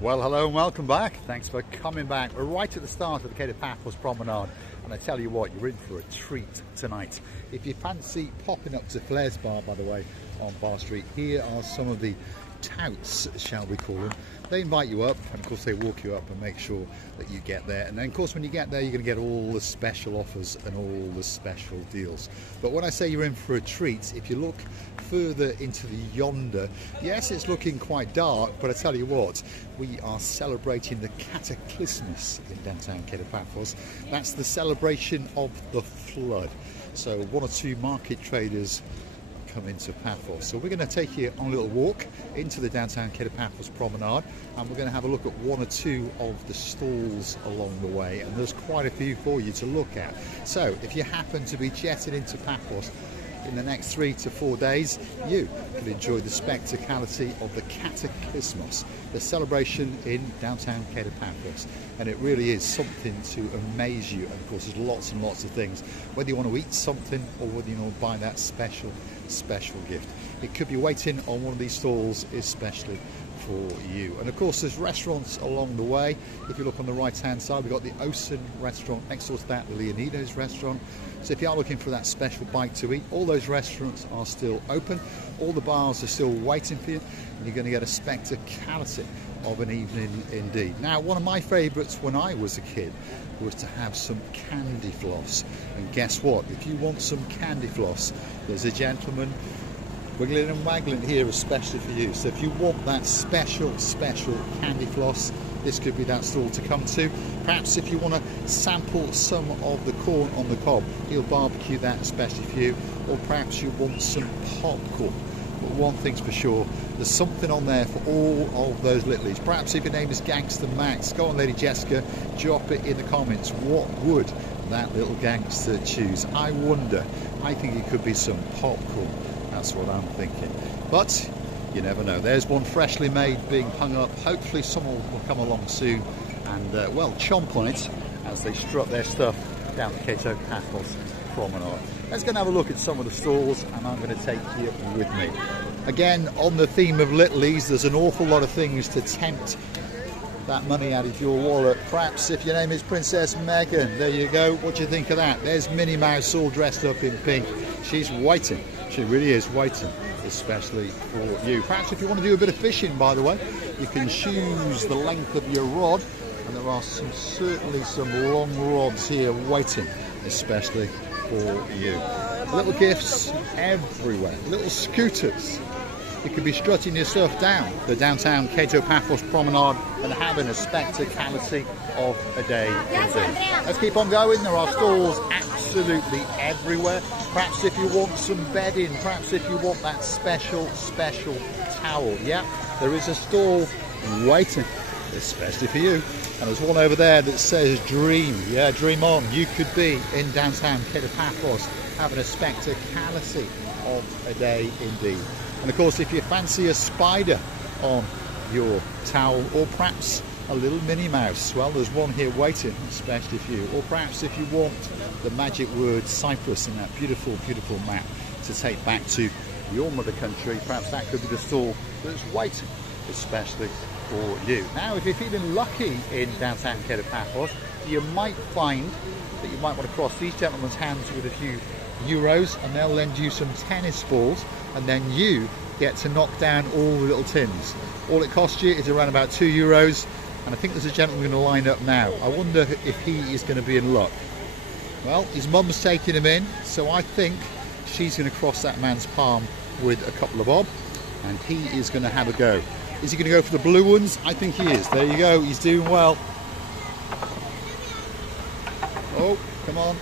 Well, hello and welcome back. Thanks for coming back. We're right at the start of the Paphos Promenade, and I tell you what, you're in for a treat tonight. If you fancy popping up to Flair's Bar, by the way, on Bar Street, here are some of the touts, shall we call them. They invite you up, and of course they walk you up and make sure that you get there. And then of course when you get there, you're going to get all the special offers and all the special deals. But when I say you're in for a treat, if you look further into the yonder, yes, it's looking quite dark, but I tell you what, we are celebrating the Cataclysmus in downtown Paphos. That's the celebration of the flood. So one or two market traders come into Paphos. So we're going to take you on a little walk into the downtown Paphos Promenade, and we're going to have a look at one or two of the stalls along the way, and there's quite a few for you to look at. So if you happen to be jetting into Paphos in the next 3 to 4 days, you can enjoy the spectacality of the Cataclysmus, the celebration in downtown Paphos. And it really is something to amaze you. And of course, there's lots and lots of things, whether you want to eat something or whether you want to buy that special gift. It could be waiting on one of these stalls, especially for you. And of course, there's restaurants along the way. If you look on the right hand side, we've got the Ocean restaurant, next door to that the Leonidas restaurant. So if you are looking for that special bite to eat, all those restaurants are still open, all the bars are still waiting for you, and you're going to get a spectacality of an evening indeed. Now, one of my favourites when I was a kid was to have some candy floss, and guess what, if you want some candy floss, there's a gentleman wiggling and waggling here especially for you. So if you want that special candy floss, this could be that stall to come to. Perhaps if you want to sample some of the corn on the cob, he'll barbecue that especially for you. Or perhaps you want some popcorn. But one thing's for sure, there's something on there for all of those littlies. Perhaps if your name is Gangster Max, go on Lady Jessica, drop it in the comments. What would that little gangster choose? I wonder. I think it could be some popcorn. That's what I'm thinking. But you never know. There's one freshly made being hung up. Hopefully someone will come along soon and, well, chomp on it as they strut their stuff down the Paphos Promenade. Let's go and have a look at some of the stalls, and I'm going to take you with me. Again, on the theme of littlies, there's an awful lot of things to tempt that money out of your wallet. Perhaps if your name is Princess Megan, there you go. What do you think of that? There's Minnie Mouse all dressed up in pink. She's waiting. She really is waiting, especially for you. Perhaps if you want to do a bit of fishing, by the way, you can choose the length of your rod, and there are certainly some long rods here waiting, especially for you. Little gifts everywhere, little scooters. You could be strutting your stuff down the downtown Paphos Promenade and having a spectacality of a day indeed. Let's keep on going. There are stalls absolutely everywhere. Perhaps if you want some bedding, perhaps if you want that special towel. Yeah, there is a stall waiting, especially for you. And there's one over there that says dream. Yeah, dream on. You could be in downtown Paphos having a spectacality of a day indeed. And of course, if you fancy a spider on your towel, or perhaps a little Minnie Mouse, well, there's one here waiting, especially for you. Or perhaps if you want the magic word Cyprus in that beautiful map to take back to your mother country, perhaps that could be the stall that's waiting, especially for you. Now, if you're feeling lucky in downtown Paphos, you might find that you might want to cross these gentlemen's hands with a few euros, and they'll lend you some tennis balls, and then you get to knock down all the little tins. All it costs you is around about €2, and I think there's a gentleman going to line up now. I wonder if he is going to be in luck. Well, his mum's taking him in, so I think she's going to cross that man's palm with a couple of bob, and he is going to have a go. Is he going to go for the blue ones? I think he is. There you go, he's doing well. Oh, come on.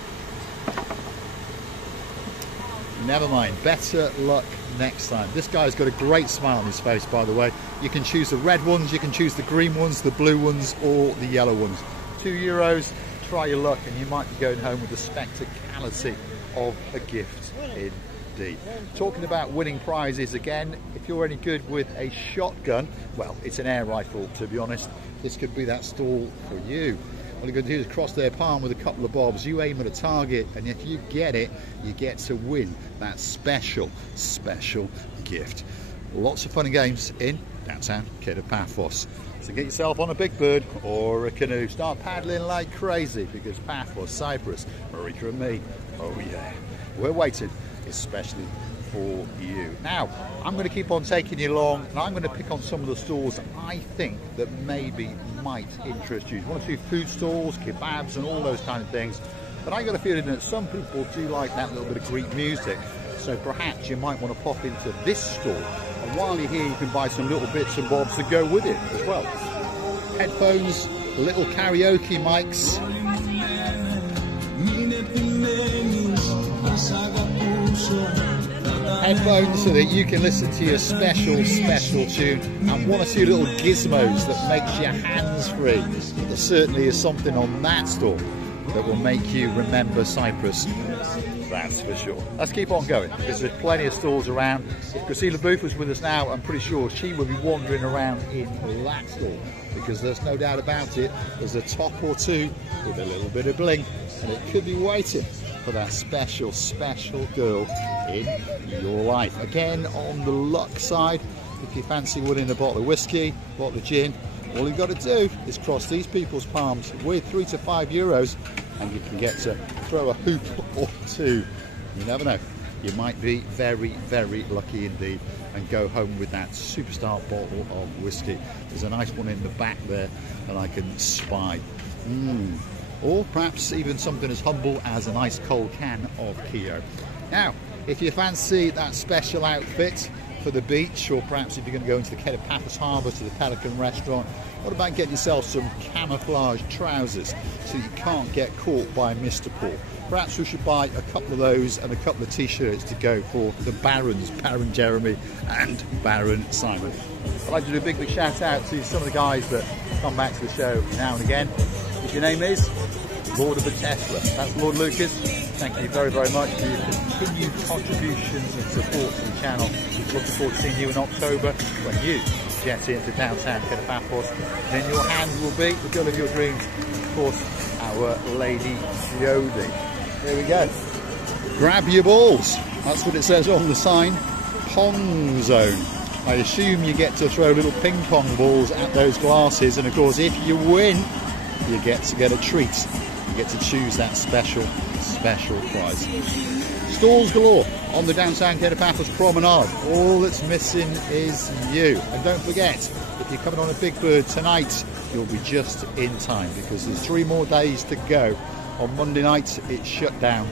Never mind, better luck next time. This guy's got a great smile on his face, by the way. You can choose the red ones, you can choose the green ones, the blue ones, or the yellow ones. €2, try your luck, and you might be going home with the spectacality of a gift indeed. Talking about winning prizes again, if you're any good with a shotgun, well, it's an air rifle, to be honest. This could be that stall for you. All you're going to do is cross their palm with a couple of bobs. You aim at a target, and if you get it, you get to win that special gift. Lots of fun and games in downtown Paphos. So get yourself on a big bird or a canoe. Start paddling like crazy, because Paphos, Cyprus, Marika and me, oh yeah, we're waiting especially for you. Now, I'm going to keep on taking you along, and I'm going to pick on some of the stalls I think that maybe might interest you. One or two food stalls, kebabs and all those kind of things. But I got a feeling that some people do like that little bit of Greek music. So perhaps you might want to pop into this store, and while you're here you can buy some little bits and bobs to go with it as well. Headphones, little karaoke mics. Headphones so that you can listen to your special tune, and one or two little gizmos that makes your hands free. There certainly is something on that store that will make you remember Cyprus, that's for sure. Let's keep on going, because there's plenty of stalls around. If Priscilla Booth was with us now, I'm pretty sure she will be wandering around in that stall, because there's no doubt about it, there's a top or two with a little bit of bling, and it could be waiting for that special girl in your life. Again, on the luck side, if you fancy winning a bottle of whiskey, a bottle of gin, all you've got to do is cross these people's palms with €3 to €5, and you can get to throw a hoop or two. You never know, you might be very lucky indeed and go home with that superstar bottle of whiskey. There's a nice one in the back there that I can spy. Or perhaps even something as humble as a nice cold can of Keo. Now, if you fancy that special outfit for the beach, or perhaps if you're going to go into the Paphos Harbour to the Pelican restaurant, what about getting yourself some camouflage trousers so you can't get caught by Mr. Paul? Perhaps we should buy a couple of those and a couple of t-shirts to go for the Barons, Baron Jeremy and Baron Simon. I'd like to do a big shout out to some of the guys that come back to the show now and again. If your name is Lord of the Tesla, that's Lord Lucas. Thank you very much for your continued contributions and support to the channel. Looking forward to seeing you in October when you jet into downtown Paphos. And in your hands will be the girl of your dreams, of course, our Lady Jodie. There we go. Grab your balls. That's what it says on the sign. Pong zone. I assume you get to throw little ping pong balls at those glasses, and of course if you win, you get to get a treat. You get to choose that special prize. Stalls galore on the downtown Paphos Promenade. All that's missing is you. And don't forget, if you're coming on a big bird tonight, you'll be just in time, because there's 3 more days to go. On Monday night it's shut down,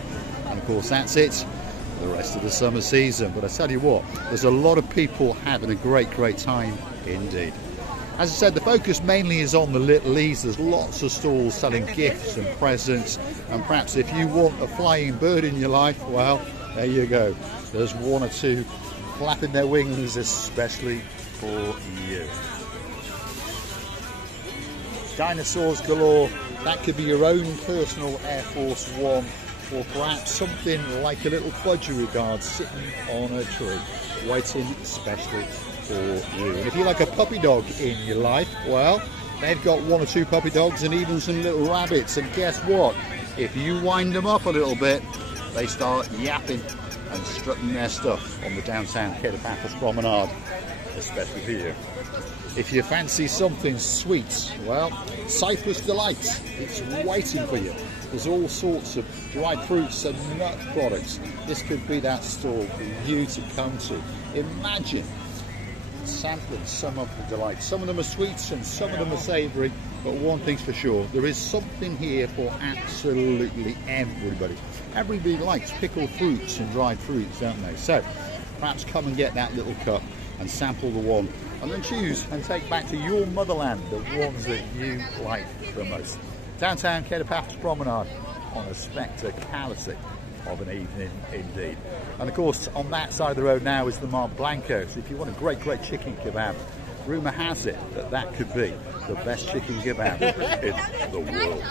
and of course that's it for the rest of the summer season. But I tell you what, there's a lot of people having a great time indeed. As I said, the focus mainly is on the Little E's. There's lots of stalls selling gifts and presents, and perhaps if you want a flying bird in your life, well, there you go. There's 1 or 2 flapping their wings especially for you. Dinosaurs galore. That could be your own personal Air Force One, or perhaps something like a little budgerigard sitting on a tree, waiting especially for you. And if you like a puppy dog in your life, well, they've got 1 or 2 puppy dogs and even some little rabbits. And guess what? If you wind them up a little bit, they start yapping and strutting their stuff on the downtown Paphos Promenade, especially for you. If you fancy something sweet, well, Cyprus Delight, it's waiting for you. There's all sorts of dried fruits and nut products. This could be that store for you to come to. Imagine sampling some of the delights. Some of them are sweets and some of them are savoury, but one thing's for sure, there is something here for absolutely everybody. Everybody likes pickled fruits and dried fruits, don't they? So perhaps come and get that little cup and sample the one, and then choose and take back to your motherland the ones that you like the most. Downtown Paphos Promenade on a spectacality of an evening indeed. And of course on that side of the road now is the Mar Blanco, so if you want a great chicken kebab, rumour has it that that could be the best chicken kebab in the world.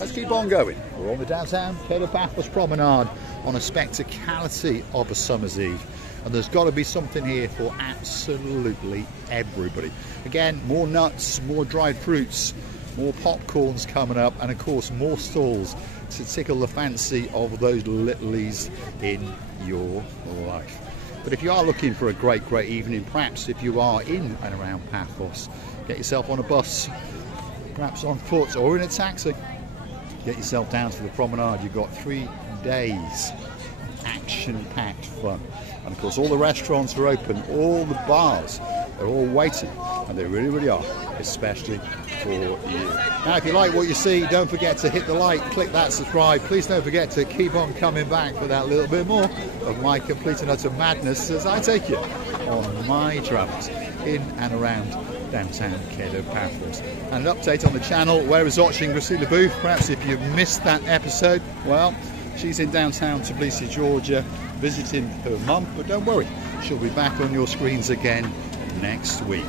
Let's keep on going. We're on the downtown Paphos Promenade on a spectacality of a summer's eve, and there's got to be something here for absolutely everybody. Again, more nuts, more dried fruits, more popcorns coming up, and of course more stalls to tickle the fancy of those littlies in your life. But if you are looking for a great evening, perhaps if you are in and around Paphos, get yourself on a bus, perhaps on foot or in a taxi. Get yourself down to the promenade. You've got 3 days action-packed fun. And of course all the restaurants are open, all the bars, they're all waiting, and they really are, especially for you. Now if you like what you see, don't forget to hit the like, click that subscribe. Please don't forget to keep on coming back for that little bit more of my complete and utter madness as I take you on my travels in and around downtown Cape Paphos. And an update on the channel, where is watching Priscilla Booth. Perhaps if you missed that episode, well, she's in downtown Tbilisi, Georgia, visiting her mum, but don't worry, she'll be back on your screens again next week,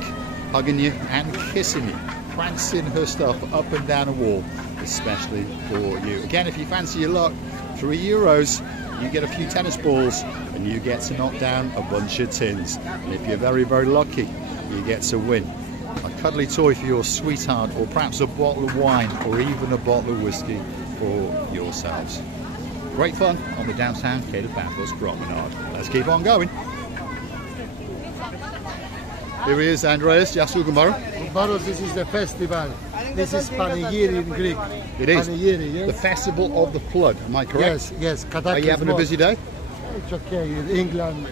hugging you and kissing you, prancing her stuff up and down a wall, especially for you. Again, if you fancy your luck, €3, you get a few tennis balls and you get to knock down a bunch of tins. And if you're very lucky, you get to win a cuddly toy for your sweetheart, or perhaps a bottle of wine, or even a bottle of whiskey for yourselves. Great fun on the downtown Cape Paphos Promenade. Let's keep on going. Here he is, Andreas. Yasu Gumaro. Gumaro, this is the festival. This is Panegyri in Greek. It is. Panegyri, yes. The festival of the flood, am I correct? Yes. Are you having a busy day? It's okay. In England,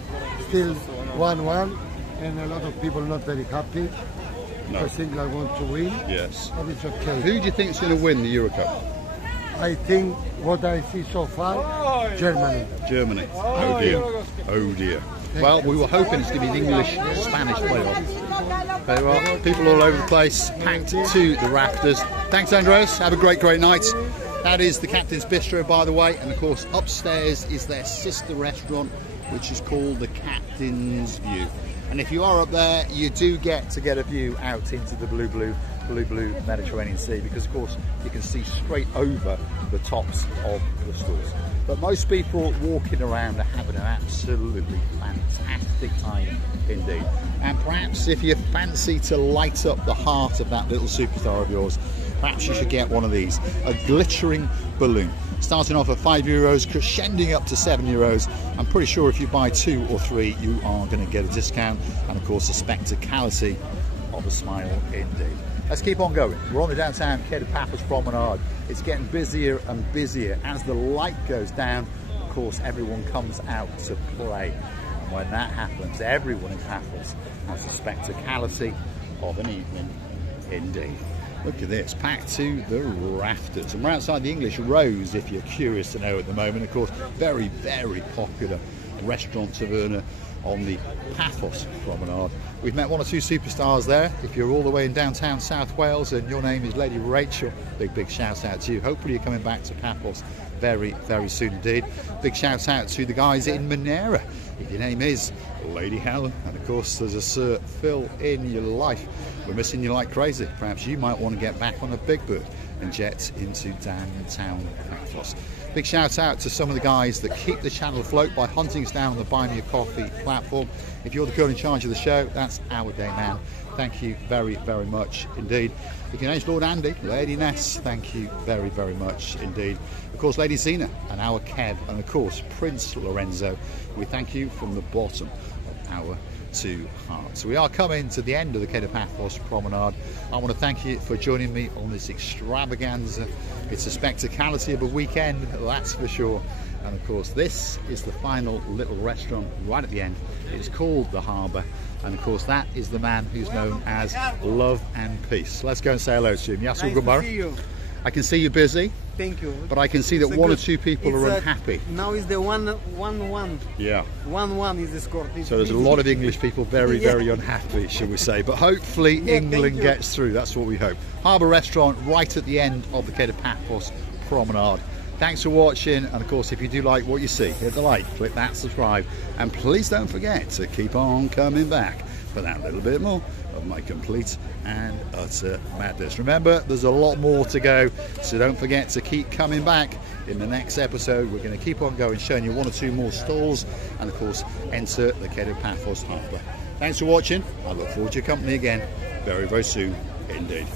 still 1-1, and a lot of people not very happy. No. Because England want to win. Yes. But it's okay. Who do you think is going to win the Euro Cup? I think what I see so far, Germany. Germany. Oh dear. Oh dear. Well, we were hoping it's going to be the English-Spanish playoff. There are people all over the place, packed to the rafters. Thanks, Andres. Have a great night. That is the Captain's Bistro, by the way. And of course, upstairs is their sister restaurant, which is called the Captain's View. And if you are up there, you do get to get a view out into the blue Mediterranean Sea, because of course you can see straight over the tops of the stores. But most people walking around are having an absolutely fantastic time indeed. And perhaps if you fancy to light up the heart of that little superstar of yours, perhaps you should get one of these, a glittering balloon. Starting off at €5, crescending up to €7. I'm pretty sure if you buy 2 or 3, you are going to get a discount, and of course the spectacality of a smile indeed. Let's keep on going. We're on the downtown Cape Paphos Promenade. It's getting busier and busier as the light goes down. Of course, everyone comes out to play, and when that happens, everyone in Paphos has the spectacality of an evening indeed. Look at this, packed to the rafters. And we're outside the English Rose, if you're curious to know at the moment. Of course, very popular restaurant taverna on the Paphos Promenade. We've met 1 or 2 superstars there. If you're all the way in downtown South Wales and your name is Lady Rachel, big shout out to you. Hopefully you're coming back to Paphos very soon indeed. Big shout out to the guys in Monera. If your name is Lady Helen, and of course there's a Sir Phil in your life, we're missing you like crazy. Perhaps you might want to get back on a big bird and jet into downtown Paphos. Big shout out to some of the guys that keep the channel afloat by hunting us down on the Buy Me a Coffee platform. If you're the girl in charge of the show, that's our day man. Thank you very much indeed. If your name's Lord Andy, Lady Ness, thank you very much indeed. Of course, Lady Zena and our Kev, and of course Prince Lorenzo, we thank you from the bottom of our 2 hearts. We are coming to the end of the Cape Paphos Promenade. I want to thank you for joining me on this extravaganza. It's a spectacality of a weekend, that's for sure. And of course, this is the final little restaurant right at the end. It's called the Harbour, and of course that is the man who's known as Love and Peace. Let's go and say hello to him. Yasu Gumaro. I can see you're busy. Thank you. But I can see that 1 or 2 people are unhappy. Now is the 1-1. Yeah. 1-1 is the score. So there's a lot of English people very unhappy, shall we say. But hopefully England gets through. That's what we hope. Harbour Restaurant right at the end of the Cape Paphos Promenade. Thanks for watching, and of course if you do like what you see, hit the like, click that subscribe, and please don't forget to keep on coming back for that little bit more of my complete and utter madness. Remember, there's a lot more to go, so don't forget to keep coming back. In the next episode we're going to keep on going, showing you 1 or 2 more stalls, and of course enter the Cape Paphos Harbour. Thanks for watching. I look forward to your company again very soon indeed.